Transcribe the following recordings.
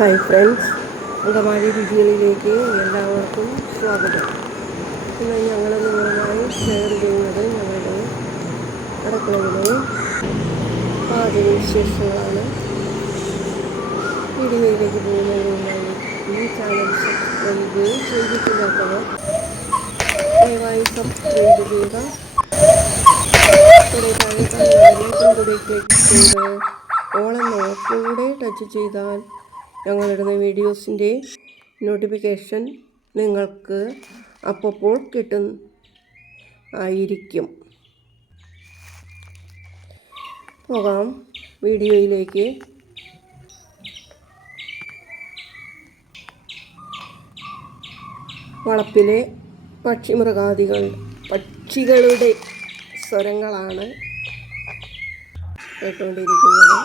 Hi friends Angamaly രുചികളിലേക്ക് എല്ലാവർക്കും സ്വാഗതം. ഇന്ന് ഞങ്ങൾ നിങ്ങളുമായി ഷെയർ ചെയ്യുന്നത് ഞങ്ങളുടെ അടുക്കളയിലെ പാചക വിശേഷങ്ങളാണ്. വീഡിയോയിലേക്ക് പോകുന്നതിന് മുമ്പായി ഈ ചാനൽ സബ്സ്ക്രൈബ് ചെയ്തിട്ടില്ലാത്തവർ ദയവായി സബ്സ്ക്രൈബ് ചെയ്യുക. ഓളം ഓപ്ഷനൂടെ ടച്ച് ചെയ്താൽ ഞങ്ങളിടുന്ന വീഡിയോസിന്റെ നോട്ടിഫിക്കേഷൻ നിങ്ങൾക്ക് അപ്പോൾ കിട്ടും ആയിരിക്കും. പോകാം വീഡിയോയിലേക്ക്. വളപ്പിലെ പക്ഷിമൃഗാദികൾ പക്ഷികളുടെ സ്വരങ്ങളാണ് കേട്ടുകൊണ്ടിരിക്കുന്നത്.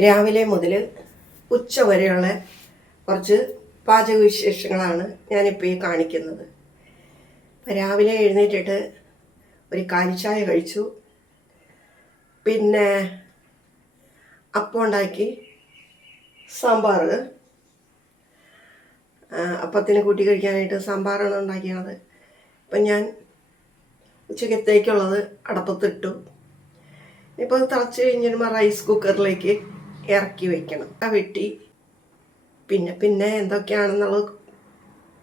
രാവിലെ മുതൽ ഉച്ച വരെയുള്ള കുറച്ച് പാചകവിശേഷങ്ങളാണ് ഞാനിപ്പോൾ ഈ കാണിക്കുന്നത്. രാവിലെ എഴുന്നേറ്റിട്ട് ഒരു കാലിച്ചായ കഴിച്ചു. പിന്നെ അപ്പം ഉണ്ടാക്കി സാമ്പാർ അപ്പത്തിന് കൂട്ടി കഴിക്കാനായിട്ട് സാമ്പാറാണ് ഉണ്ടാക്കിയത്. അപ്പം ഞാൻ ഉച്ചക്കത്തേക്കുള്ളത് അടപ്പത്തിട്ടു. ഇപ്പോൾ തിളച്ച് കഴിഞ്ഞിരുമ്പോൾ റൈസ് കുക്കറിലേക്ക് ഇറക്കി വയ്ക്കണം ആ വെട്ടി പിന്നെ പിന്നെ എന്തൊക്കെയാണെന്നുള്ളത്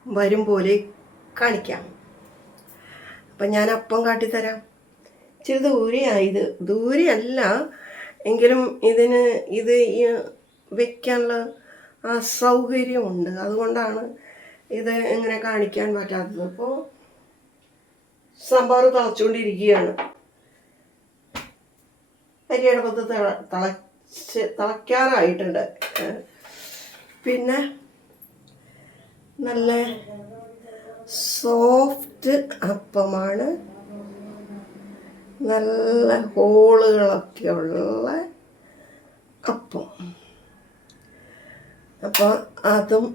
വരും പോലെ കാണിക്കാം. അപ്പം ഞാൻ അപ്പം കാട്ടിത്തരാം. ഇച്ചിരി ദൂരെയായത് ദൂരെയല്ല. എങ്കിലും ഇതിന് ഇത് വയ്ക്കാനുള്ള ആ സൗകര്യമുണ്ട്. അതുകൊണ്ടാണ് ഇത് ഇങ്ങനെ കാണിക്കാൻ പറ്റാത്തത്. അപ്പോൾ സാമ്പാർ തിളച്ചുകൊണ്ടിരിക്കുകയാണ്. അരിയടപ്പത്ത് തിള തിളച്ച് തിളയ്ക്കാറായിട്ടുണ്ട്. പിന്നെ നല്ല സോഫ്റ്റ് അപ്പമാണ്. നല്ല ഹോളുകളൊക്കെ ഉള്ള അപ്പം. അപ്പം അതും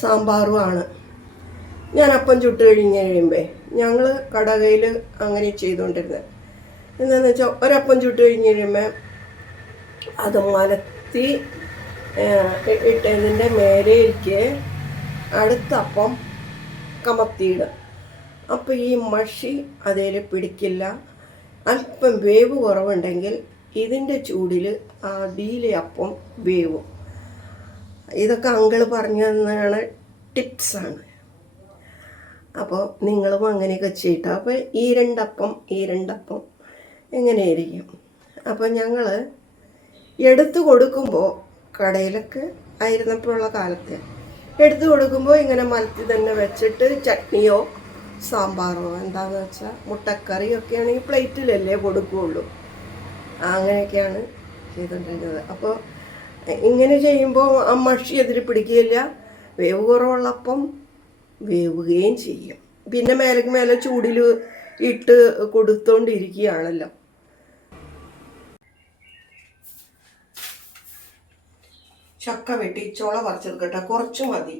സാമ്പാറുമാണ് ഞാൻ അപ്പം ചുട്ട് കഴിഞ്ഞ് കഴിയുമ്പോൾ ഞങ്ങൾ കടകയിൽ അങ്ങനെ ചെയ്തുകൊണ്ടിരുന്നത് എന്താണെന്ന് വെച്ചാൽ ഒരപ്പം ചുട്ട് കഴിഞ്ഞ് കഴിയുമ്പോൾ അത് മലത്തി ഇട്ടതിന്റെ മേലേക്ക് അടുത്ത അപ്പം കമത്തിയിടുക. അപ്പോൾ ഈ മഷി അതിൽ പിടിക്കില്ല. അല്പം വേവ് കുറവുണ്ടെങ്കിൽ ഇതിന്റെ ചൂടിൽ അടിയിലെ അപ്പം വേവും. ഇതൊക്കെ അങ്കിൾ പറഞ്ഞു ടിപ്സാണ് അപ്പോൾ നിങ്ങളും അങ്ങനെയൊക്കെ ചെയ്യട്ടോ. അപ്പോൾ ഈ രണ്ടപ്പം ഈ രണ്ടപ്പം എങ്ങനെയായിരിക്കും? അപ്പോൾ ഞങ്ങൾ എടുത്തു കൊടുക്കുമ്പോൾ കടയിലൊക്കെ ആയിരുന്നപ്പോഴുള്ള കാലത്ത് എടുത്തു കൊടുക്കുമ്പോൾ ഇങ്ങനെ മലത്തിൽ തന്നെ വെച്ചിട്ട് ചട്നിയോ സാമ്പാറോ എന്താണെന്ന് വെച്ചാൽ മുട്ടക്കറിയൊക്കെ ആണെങ്കിൽ പ്ലേറ്റിലല്ലേ കൊടുക്കുകയുള്ളൂ അങ്ങനെയൊക്കെയാണ് ചെയ്തുകൊണ്ടിരുന്നത് അപ്പോൾ ഇങ്ങനെ ചെയ്യുമ്പോൾ ആ മഷി എതിര് പിടിക്കുകയില്ല. വേവ് കുറവുള്ളപ്പം വേവുകയും ചെയ്യും. പിന്നെ മേലേക്ക് മേലെ ചൂടിൽ ഇട്ട് കൊടുത്തോണ്ടിരിക്കുകയാണല്ലോ. ചക്ക വെട്ടി ചുള പറിച്ചെടുക്കട്ടെ കുറച്ച് മതി.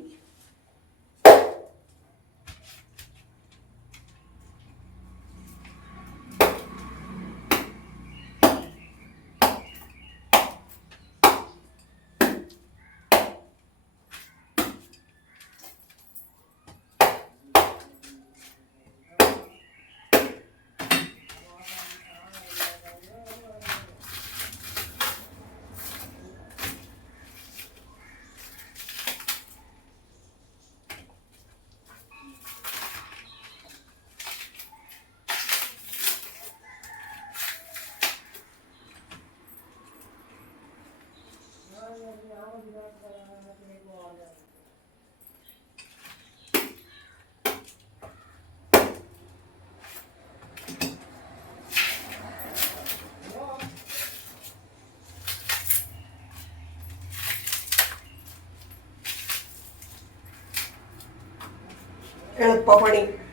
എളുപ്പപ്പണി എത്ര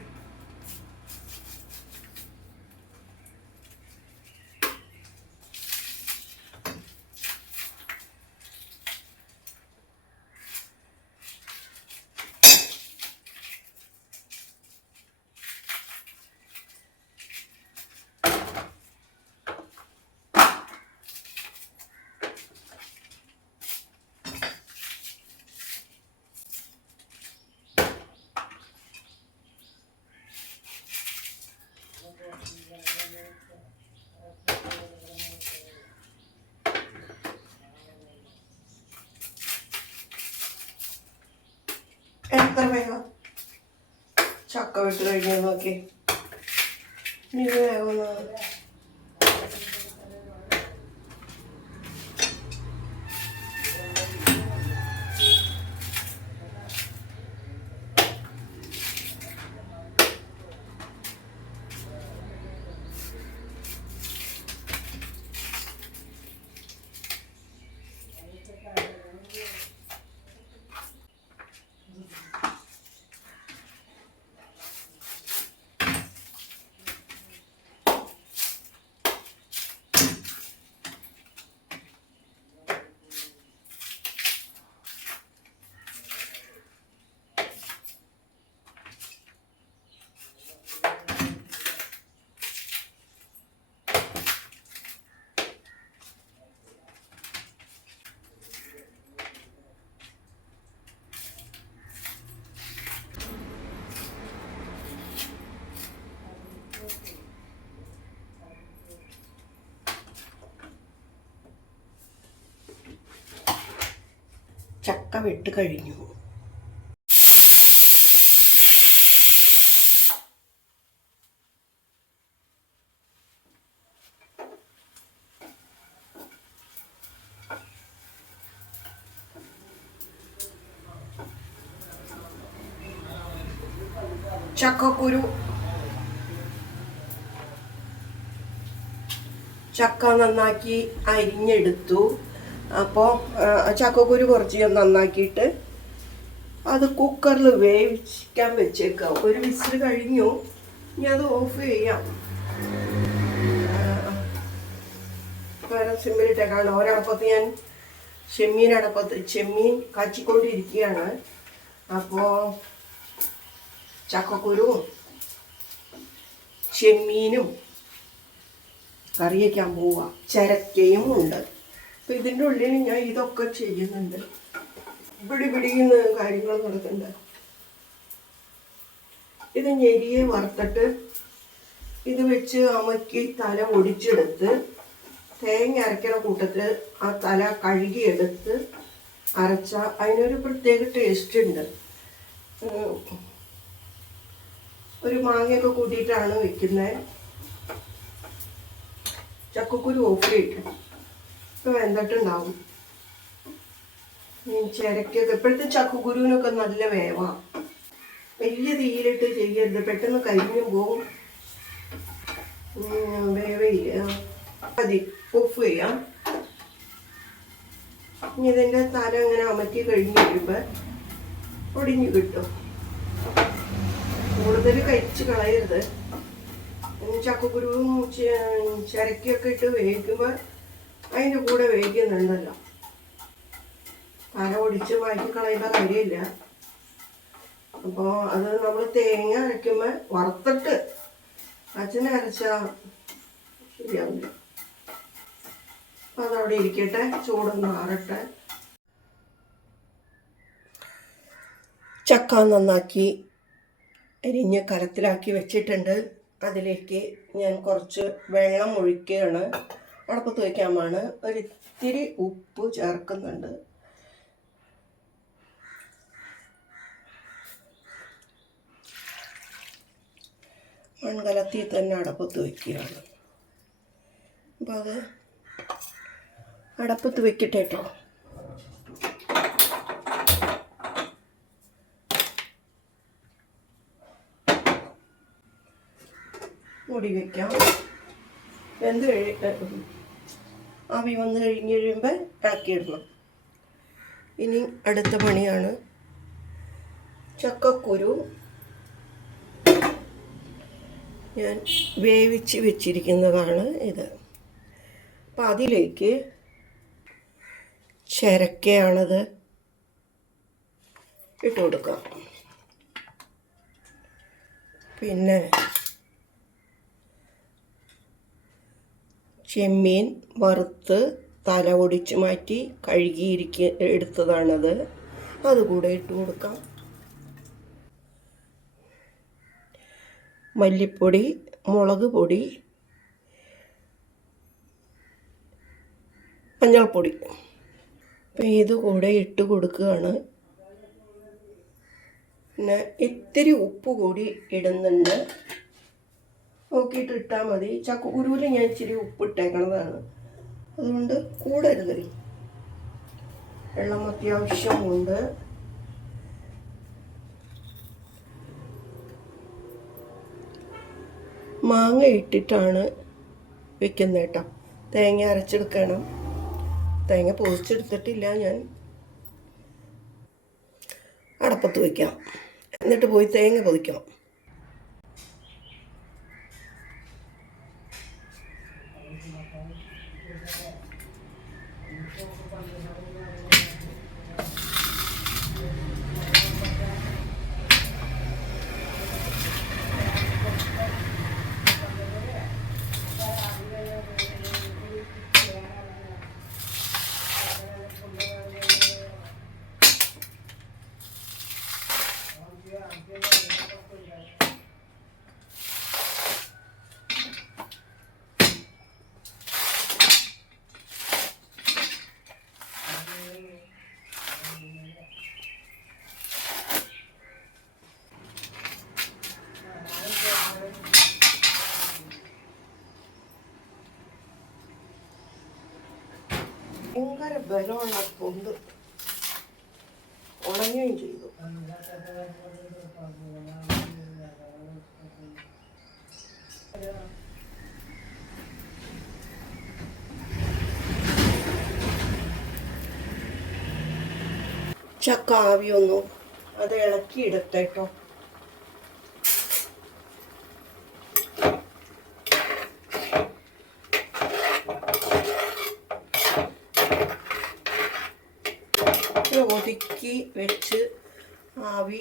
വേഗം ചക്ക വിട്ട് കഴിഞ്ഞു നോക്കി ചക്ക വെട്ട് കഴിഞ്ഞു. ചക്കക്കുരു. ചക്ക നന്നാക്കി അരിഞ്ഞെടുത്തു. അപ്പോൾ ചക്കക്കുരു കുറച്ച് നന്നാക്കിയിട്ട് അത് കുക്കറിൽ വേവിക്കാൻ വെച്ചേക്കാം. ഒരു വിസിൽ കഴിഞ്ഞു. ഇനി അത് ഓഫ് ചെയ്യാം. വേറെ സിമ്മിലിട്ടേക്കാണ് ഒരടപ്പത്ത് ഞാൻ ചെമ്മീൻ അടപ്പത്ത് ചെമ്മീൻ കാച്ചിക്കൊണ്ടിരിക്കുകയാണ്. അപ്പോൾ ചക്കക്കുരുവും ചെമ്മീനും കറി പോവുക ചിരക്കയും ഉണ്ട്. അപ്പം ഇതിന്റെ ഉള്ളിൽ ഞാൻ ഇതൊക്കെ ചെയ്യുന്നുണ്ട്. ഇവിടെ പിടിക്കുന്ന കാര്യങ്ങൾ നടക്കുന്നുണ്ട് ഇത് ഞെരിയെ വറുത്തിട്ട് ഇത് വെച്ച് അമക്കി തല ഒടിച്ചെടുത്ത് തേങ്ങ അരയ്ക്കണ കൂട്ടത്തിൽ ആ തല കഴുകിയെടുത്ത് അരച്ച അതിനൊരു പ്രത്യേക ടേസ്റ്റ് ഉണ്ട്. ഒരു മാങ്ങയൊക്കെ കൂട്ടിയിട്ടാണ് വെക്കുന്നത് ചക്കക്കുരു ഓഫ് ഇപ്പൊ വെന്തിട്ടുണ്ടാവും. ചിരക്കൊക്കെ ഇപ്പോഴത്തെ ചക്കുകുരുവിനൊക്കെ നല്ല വേവാ. വലിയ തീയിലിട്ട് ചെയ്യരുത്. പെട്ടെന്ന് കരിഞ്ഞു പോവും. വേവയില്ല മതി. ഉപ്പ് ചെയ്യാം. ഇനി ഇതിന്റെ തല ഇങ്ങനെ അമറ്റി കഴിഞ്ഞ് വരുമ്പോൾ ഒടിഞ്ഞു കിട്ടും. കൂടുതൽ കഴിച്ച് കളയരുത്. ചക്കക്കുരുവും ചിരക്കിയൊക്കെ ഇട്ട് വേവിക്കുമ്പോൾ അതിന്റെ കൂടെ വേവിക്കുന്നുണ്ടല്ലോ തല ഒടിച്ച് മാറ്റി കളയേണ്ട കാര്യമില്ല. അപ്പോൾ അത് നമ്മൾ തേങ്ങ അരയ്ക്കുമ്പോൾ വറുത്തിട്ട് അച്ഛനെ അരച്ചാൽ ശരിയാവില്ല. അപ്പോൾ അതവിടെ ഇരിക്കട്ടെ ചൂടൊന്ന് മാറട്ടെ. ചക്ക നന്നാക്കി അരിഞ്ഞ് കലത്തിലാക്കി വെച്ചിട്ടുണ്ട്. അതിലേക്ക് ഞാൻ കുറച്ച് വെള്ളം ഒഴിക്കുകയാണ്. അടപ്പത്ത് വയ്ക്കാമാണ് ഒരിത്തിരി ഉപ്പ് ചേർക്കുന്നുണ്ട്. മൺകലത്തിൽ തന്നെ അടപ്പത്ത് വയ്ക്കുകയാണ് അപ്പോൾ അത് അടപ്പത്ത് വയ്ക്കട്ടെ കേട്ടോ. മൂടി വെക്കാം. വെന്ത് ആവി വന്ന് കഴിഞ്ഞ് കഴിയുമ്പോൾ ഇളക്കിയിടണം ഇനി അടുത്ത പണിയാണ് ചക്കക്കുരു. ഞാൻ വേവിച്ച് വെച്ചിരിക്കുന്നതാണ് ഇത്. അപ്പം അതിലേക്ക് ചിരക്കയാണത് ഇട്ട് കൊടുക്കാം. പിന്നെ ചെമ്മീൻ വറുത്ത് തല ഒടിച്ച് മാറ്റി കഴുകിയിരിക്ക എടുത്തതാണത്. അതുകൂടെ ഇട്ട് കൊടുക്കാം. മല്ലിപ്പൊടി മുളക് പൊടി മഞ്ഞൾപ്പൊടി. അപ്പം ഇത് കൂടെ ഇട്ട് കൊടുക്കുകയാണ്. പിന്നെ ഇത്തിരി ഉപ്പ് കൂടി ഇടുന്നുണ്ട്. നോക്കിയിട്ട് ഇട്ടാൽ മതി ചക്കക്കുരുവിൽ ഞാൻ ഇച്ചിരി ഉപ്പ് ഇട്ടേക്കണതാണ് അതുകൊണ്ട് കൂടരുത് വെള്ളം അത്യാവശ്യമുണ്ട്. മാങ്ങ ഇട്ടിട്ടാണ് വെക്കുന്നത് കേട്ടോ. തേങ്ങ അരച്ചെടുക്കണം. തേങ്ങ പൊതിച്ചെടുത്തിട്ടില്ല ഞാൻ. അടപ്പത്ത് വയ്ക്കാം എന്നിട്ട് പോയി തേങ്ങ പൊതിക്കണം. ബലമുള്ള ഉണങ്ങുകയും ചെയ്തു. ചക്ക ആവിയൊന്നു അത് ഇളക്കി ഇടത്തേട്ടോ ഇത് ഒതുക്കി വെച്ച് ആവി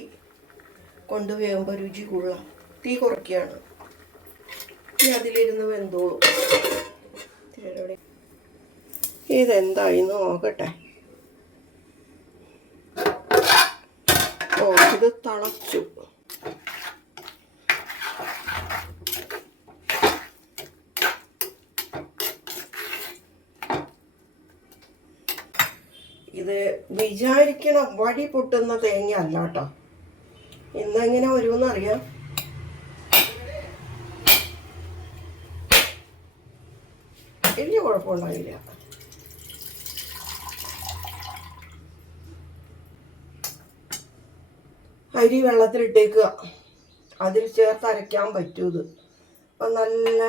കൊണ്ടുപോകുമ്പോൾ രുചി കൊള്ളാം തീ കുറയ്ക്കുകയാണ്. ഇനി അതിലിരുന്ന് വെന്തോളും. ഇതെന്തായി നോക്കട്ടെ. ഓ ഇത് തളച്ചു. ഇത് വിചാരിക്കണ വഴി പൊട്ടുന്ന തേങ്ങ അല്ല കേട്ടോ ഇന്നെങ്ങനെ വരുമെന്ന് അറിയാം വലിയ കുഴപ്പമുണ്ടായില്ല അരി വെള്ളത്തിലിട്ടേക്കുക. അതിൽ ചേർത്ത് അരയ്ക്കാൻ പറ്റൂ ഇത്. അപ്പം നല്ല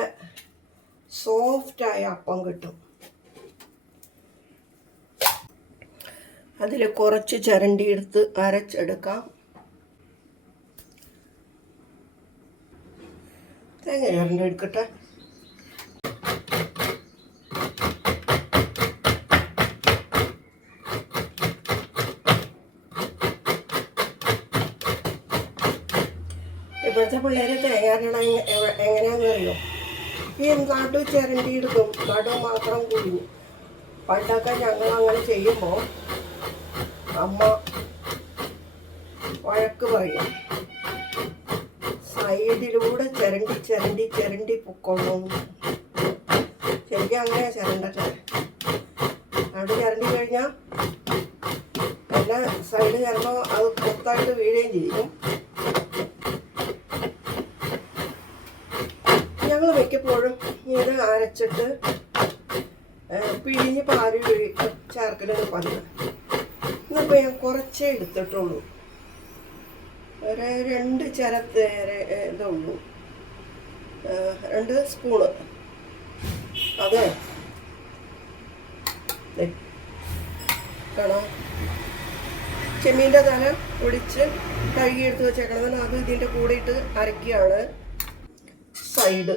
സോഫ്റ്റായ അപ്പം കിട്ടും. അതിൽ കുറച്ച് ചരണ്ടി എടുത്ത് അരച്ചെടുക്കാം. തേങ്ങ എടുക്കട്ടെ? ഇപ്പോഴത്തെ പിള്ളേരെ തേങ്ങാരണ എങ്ങനെയാണെന്ന് അറിയോ? ഈ നടു ചിരണ്ടി എടുക്കും. നടു മാത്രം കുഴിഞ്ഞു. പണ്ടൊക്കെ ഞങ്ങൾ അങ്ങനെ ചെയ്യുമ്പോൾ അമ്മ വഴക്ക് പറയും. സൈഡിലൂടെ ചിരണ്ടി ചിരണ്ടി ചിരണ്ടി പൊക്കോളും. ശരിക്കും അങ്ങനെ ചിരണ്ടട്ടെ. അവിടെ ചിരണ്ടി കഴിഞ്ഞാൽ എല്ലാ സൈഡ് ചേർന്നോ അത് പുറത്തായിട്ട് വീഴുകയും ചെയ്യും. ഞങ്ങൾ മിക്കപ്പോഴും ഇത് അരച്ചിട്ട് പിഴിഞ്ഞ് പാൽ ചേർക്കലൊക്കെ പതിവ്. ഇന്നിപ്പോൾ ഞാൻ കുറച്ചേ എടുത്തിട്ടുള്ളൂ. ഒരു രണ്ട് ചരത്ത് ഇതുള്ളൂ. രണ്ട് സ്പൂണ്. അതെ കാണാം. ചെമ്മീന്റെ തല ഒടിച്ച് കഴുകിയെടുത്ത് വെച്ചേക്കണം അത് ഇതിന്റെ കൂടെ ഇട്ട് അരക്കുകയാണ് സൈഡ്.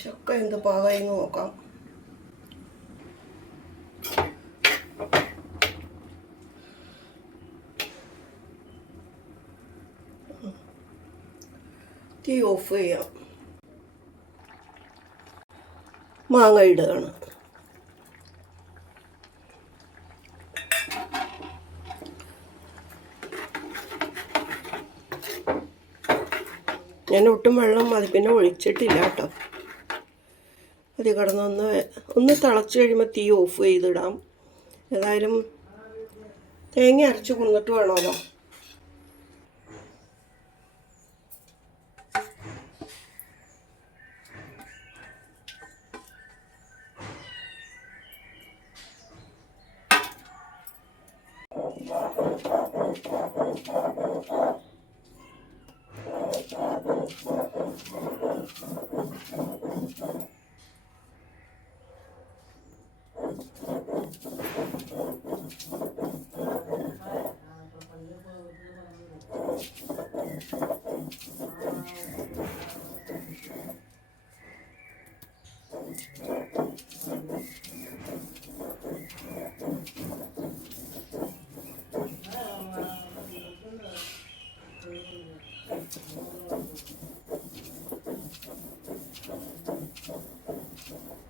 ചക്ക എന്ത് പാകായി നോക്കാം. തീ ഓഫ് ചെയ്യാം. മാങ്ങ ഇടുകയാണ്. ഞാൻ ഒട്ടും വെള്ളം അത് പിന്നെ ഒഴിച്ചിട്ടില്ല കേട്ടോ. അത് കിടന്നൊന്ന് ഒന്ന് തിളച്ച് കഴിയുമ്പോൾ തീ ഓഫ് ചെയ്തിടാം. ഏതായാലും തേങ്ങ അരച്ച് കൊന്നിട്ട് വേണമല്ലോ Thank you.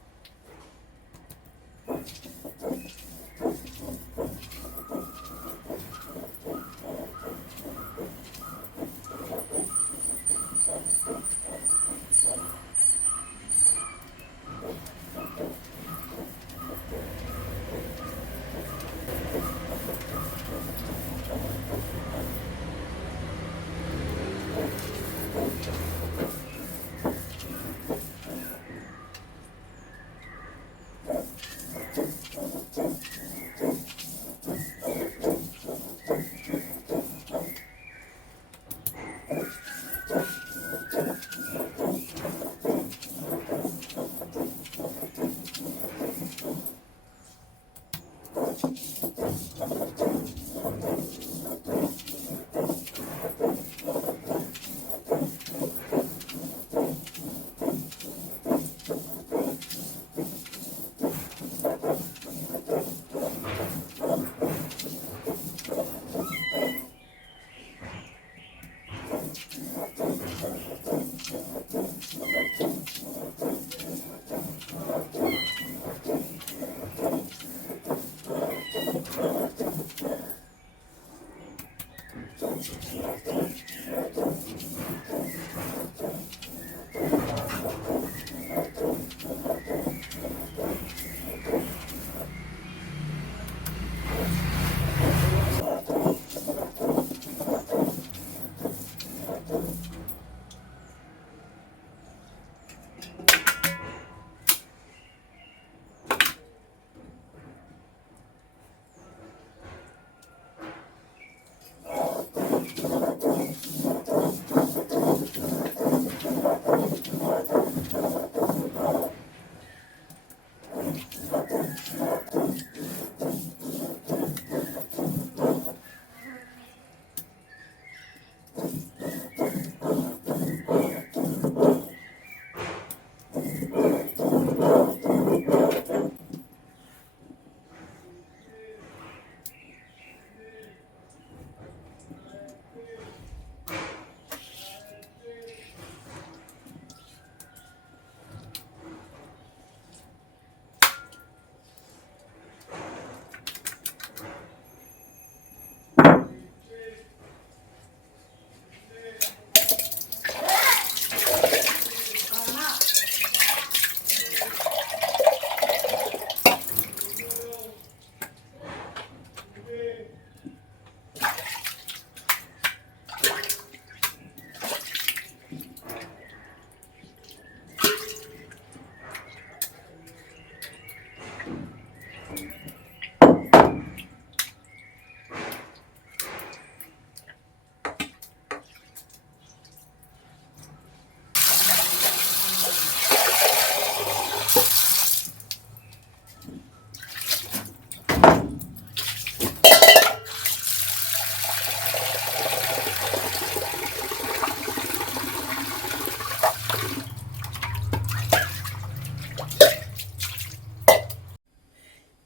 Thank you.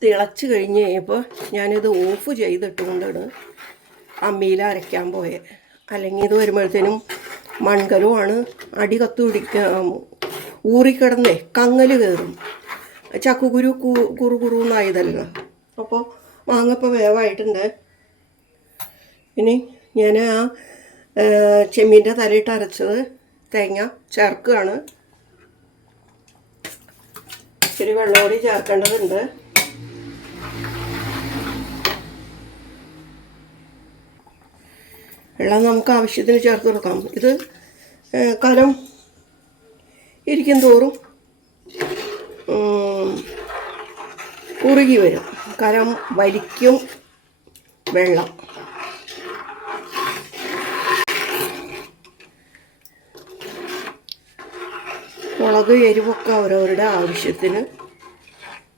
തിളച്ച് കഴിഞ്ഞ് കഴിഞ്ഞപ്പോൾ ഞാനിത് ഓഫ് ചെയ്തിട്ടുകൊണ്ടാണ് അമ്മിയിൽ അരയ്ക്കാൻ പോയത് അല്ലെങ്കിൽ ഇത് വരുമ്പോഴത്തേനും മൺകലവുമാണ് അടി കത്തു പിടിക്കാൻ ഊറിക്കിടന്നേ കങ്ങൽ കയറും. ചക്കുകുരു കു കുറു കുറുന്നായതല്ലോ. അപ്പോൾ മാങ്ങപ്പം വേവായിട്ടുണ്ട്. ഇനി ഞാൻ ആ ചെമ്മീന്റെ തലയിട്ട് അരച്ചത് തേങ്ങ ചേർക്കുകയാണ്. ഇച്ചിരി വെള്ളം കൂടി ചേർക്കേണ്ടതുണ്ട്. വെള്ളം നമുക്ക് ആവശ്യത്തിന് ചേർത്ത് കൊടുക്കാം. ഇത് കലം ഇരിക്കും തോറും കുറുകി വരും. കലം വലിക്കും വെള്ളം. മുളക് എരിവൊക്കെ അവരവരുടെ ആവശ്യത്തിന്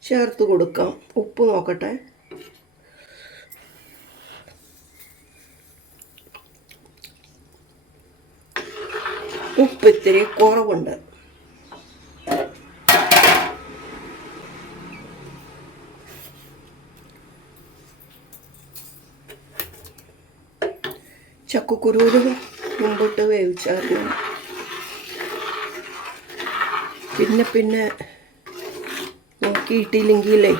ചേർത്ത് കൊടുക്കാം. ഉപ്പ് നോക്കട്ടെ. ഉപ്പ് ഇത്തിരി കുറവുണ്ട്. ചക്കക്കുരുവിൽ മുമ്പോട്ട് വേവിച്ചായിരുന്നു. പിന്നെ പിന്നെ നോക്കിയിട്ടില്ലെങ്കിലേ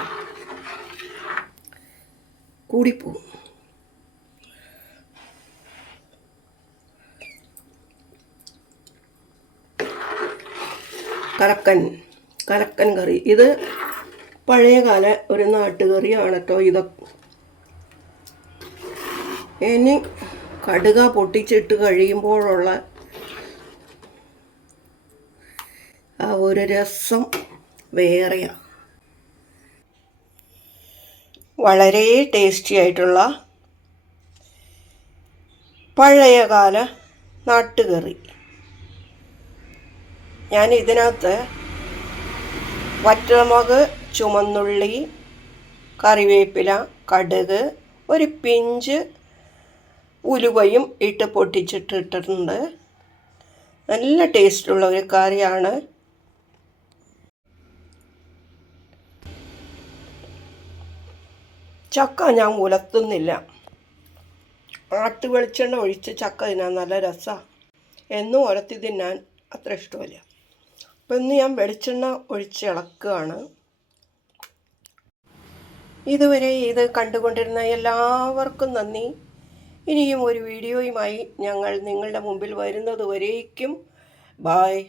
കൂടിപ്പോവും. കലക്കൻ കലക്കൻ കറി. ഇത് പഴയകാല ഒരു നാട്ടുകറിയാണ് കേട്ടോ ഇതൊക്കെ ഇനി കടുക പൊട്ടിച്ചിട്ട് കഴിയുമ്പോഴുള്ള ആ ഒരു രസം വേറെയാണ് വളരെ ടേസ്റ്റി ആയിട്ടുള്ള പഴയകാല നാട്ടുകറി. ഞാൻ ഇതിനകത്ത് വറ്റമുളക് ചുമന്നുള്ളി കറിവേപ്പില കടുക് ഒരു പിഞ്ച് ഉലുവയും ഇട്ട് പൊട്ടിച്ചിട്ടിട്ടുണ്ട്. നല്ല ടേസ്റ്റുള്ള ഒരു കറിയാണ്. ചക്ക ഞാൻ ഉലത്തുന്നില്ല. ആട്ടു വെളിച്ചെണ്ണ ഒഴിച്ച് ചക്ക തിന്നാൻ നല്ല രസമാണ് എന്നും ഉലത്തി തിന്നാൻ അത്ര ഇഷ്ടമില്ല. അപ്പം ഇന്ന് ഞാൻ വെളിച്ചെണ്ണ ഒഴിച്ച് ഇളക്കുകയാണ്. ഇതുവരെ ഇത് കണ്ടുകൊണ്ടിരുന്ന എല്ലാവർക്കും നന്ദി. ഇനിയും ഒരു വീഡിയോയുമായി ഞങ്ങൾ നിങ്ങളുടെ മുമ്പിൽ വരുന്നത് വരേക്കും. ബായ്